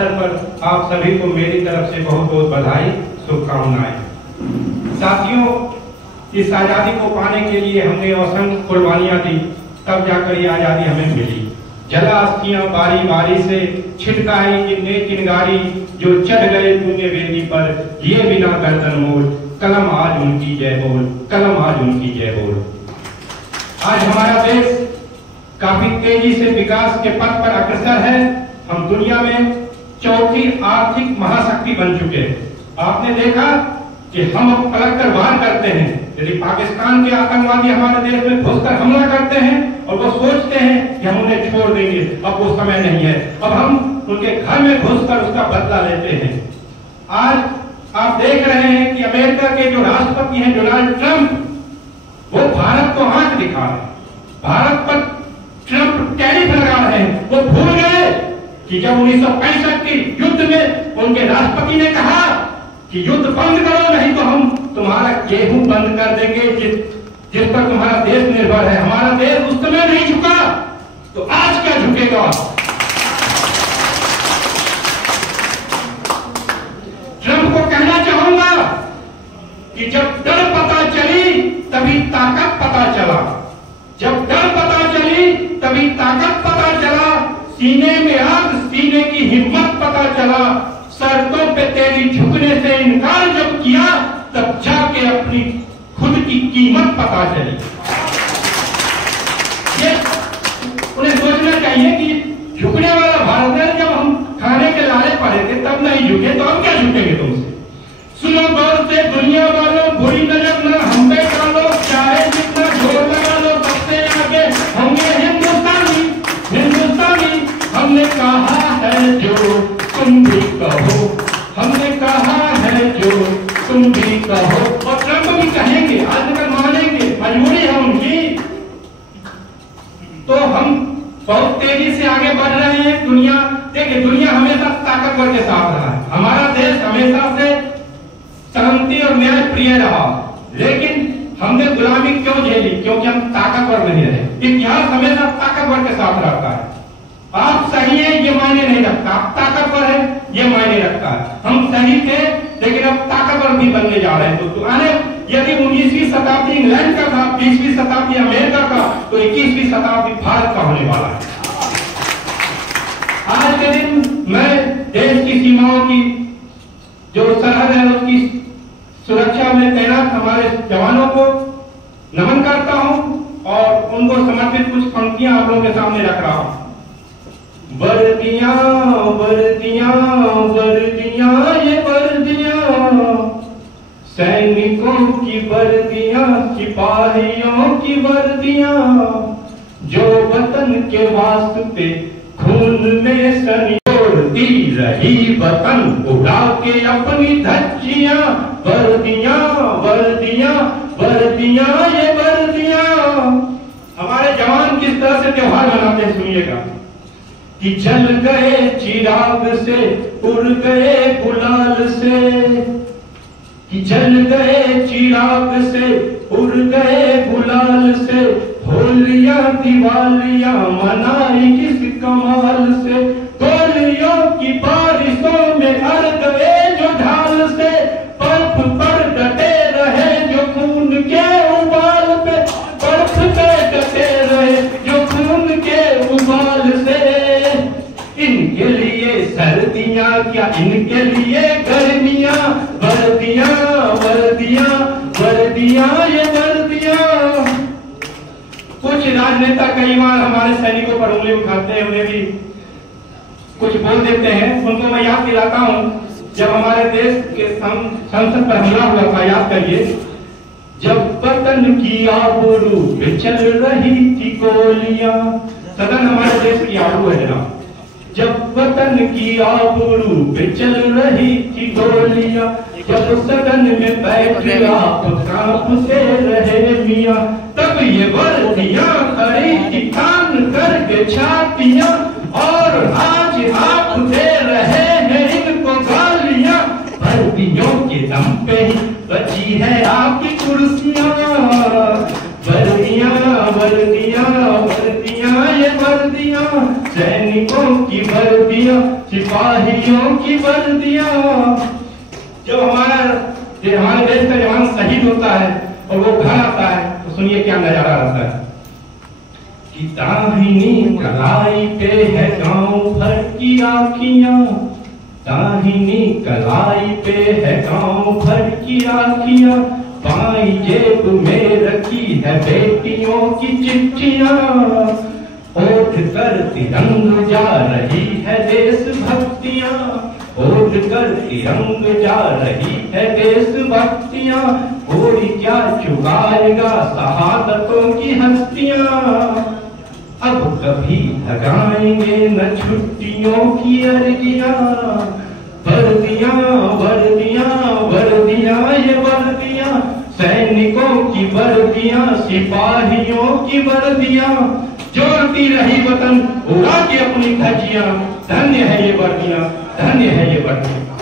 अवसर पर आप सभी को मेरी तरफ से बहुत बहुत बधाई, शुभकामनाएं। साथियों, इस आजादी को पाने के लिए हमने असंख्य कुर्बानियां दी, तब जाकर ये आजादी हमें मिली। जला अस्थियां बारी बारी से, छिटकाई किन्ने चिनगारी, जो चढ़ गए पुण्य वेदी पर, ये बिना गर्दन मोल, कलम आज उनकी जय बोल, कलम आज उनकी जय बोल। आज हमारा देश काफी तेजी से विकास के पथ पर अग्रसर है। हम दुनिया में चौथी आर्थिक महाशक्ति बन चुके हैं। आपने देखा कि हम अब पलट कर वार करते हैं। यदि पाकिस्तान के आतंकवादी हमारे देश में घुसकर हमला करते हैं और वो सोचते हैं कि हम उन्हें छोड़ देंगे, अब वो समय नहीं है, अब हम उनके घर में घुसकर उसका बदला लेते हैं। आज आप देख रहे हैं कि अमेरिका के जो राष्ट्रपति हैं डोनाल्ड ट्रंप, वो भारत को आंख दिखा रहे हैं, भारत पर ट्रंप टैरिफ लगा रहे हैं। वो भूल गए कि जब 1965 के युद्ध में उनके राष्ट्रपति ने कहा कि युद्ध बंद करो, नहीं तो हम तुम्हारा गेहूं बंद कर देंगे जिस पर तुम्हारा देश निर्भर है। हमारा देश उस समय नहीं झुका, तो आज क्या झुकेगा? ट्रंप को कहना चाहूंगा कि जब डर पता चली तभी ताकत पता चला, जब डर पता चली तभी ताकत पता चला, सीने में आग, सीने की हिम्मत पता चला, शर्तों पे तेरी झुकने से इनकार जब किया, तब जाके अपनी खुद की कीमत पता चली। ये उन्हें सोचना चाहिए कि झुकने वाला भारत है। जब हम खाने के लाले पड़े थे तब नहीं झुके, तो हम क्या झुकेंगे तुमसे? सुनो गौर से दुनिया वालों, बुरी नजर न हम पे डालो, चाहे जितना जोर लगा लो, सबसे आगे होंगे हिंदुस्तानी, हिंदुस्तानी। हमने कहा है जो तुम भी कहो, हमने कहा है जो तुम भी कहो। और ट्रंप भी कहेंगे, आज तक मानेंगे, मजबूरी है उनकी। तो हम बहुत तेजी से आगे बढ़ रहे हैं। दुनिया देखिए, दुनिया हमेशा ताकतवर के साथ रहा है। हमारा देश हमेशा से शांति और न्याय प्रिय रहा, लेकिन हमने गुलामी क्यों झेली? क्योंकि हम ताकतवर नहीं रहे। इतिहास हमेशा ताकतवर के साथ रहता है। आप सही है ये मायने नहीं रखता, आप ताकतवर है ये मायने रखता है। हम सही थे लेकिन अब ताकतवर भी बनने जा रहे हैं। तो आने यदि 19वीं शताब्दी इंग्लैंड का था, 20वीं शताब्दी अमेरिका का, तो 21वीं शताब्दी भारत का होने वाला है। आज के दिन मैं देश की सीमाओं की जो सरहद है उसकी सुरक्षा में तैनात हमारे जवानों को नमन करता हूं और उनको समर्पित कुछ पंक्तियां आप लोगों के सामने रख रहा हूं। वर्दियां वर्दियां वर्दियां ये वर्दियां, सैनिकों की वर्दियां, सिपाहियों की वर्दियां, जो वतन के वास्ते खून में संजोड़ती रही वतन, उड़ा के अपनी धज्जियां। वर्दियां वर्दियां वर्दियां ये वर्दियां। हमारे जवान किस तरह से त्योहार मनाते हैं सुनिएगा। कि जल गए चिराग से, उड़ गए गुलाल से, कि जल गए चिराग से, उड़ गए गुलाल से, होलियां दिवालियां मनाई किस कमाल से, गोलियों की बारिशों में अड़ गए जो ढाल से, बर्फ पर डटे रहे जो खून के उबाल पे, बर्फ पे डटे रहे जो खून के उबाल से। इनके लिए सर्दियां क्या, इनके लिए गर्मियां, वर्दियां वर्दियां वर्दियां ये वर्दियां। कुछ राजनेता कई बार हमारे सैनिकों पर उंगली उठाते हैं, उन्हें भी कुछ बोल देते हैं। उनको मैं याद दिलाता हूं, जब हमारे देश के संसद पर हमला हुआ था, याद करिए, जब वतन की आबरू पे चल रही थी गोलियां। सदन हमारे देश की आबरू है जनाब। जब वतन की आबरू पे चल रही थी गोलियां, जब सदन में बैठ आप कांपते रहे मियां, तब ये वर्दियां खड़ी थी तान करके छातियां, और आज आप दे रहे हैं इनको गालियां। वर्दियों के दम पे ही बची है आपकी कुर्सियां। वर्दियां वर्दियां वर्दियां ये वर्दियां, सैनिकों की वर्दियां, सिपाहियों की वर्दियां। जब हमारे देश का जवान शहीद होता है और वो घर आता है तो सुनिए क्या नजारा रहता है कि दाहिनी कलाई पे है गांव भर की राखियां, दाहिनी कलाई पे है गांव भर की राखियां, बाईं जेब में रखी है बेटियों की चिट्ठियां, ओढ़ कर तिरंग जा रही है देशभक्तियां, ओढ़ कर तिरंग जा रही है देशभक्तियां, कोई क्या चुकाएगा शहादतों की हस्तियां, अब कभी लगाएंगे न छुट्टियों की अर्जियां, वर्दियां वर्दियां वर्दियां ये वर्दियां, सैनिकों की वर्दियां, सिपाहियों की वर्दियां, जोड़ती रही वतन उड़ा के अपनी धज्जियां, धन्य है ये वर्दियां, धन्य है ये वर्दियां।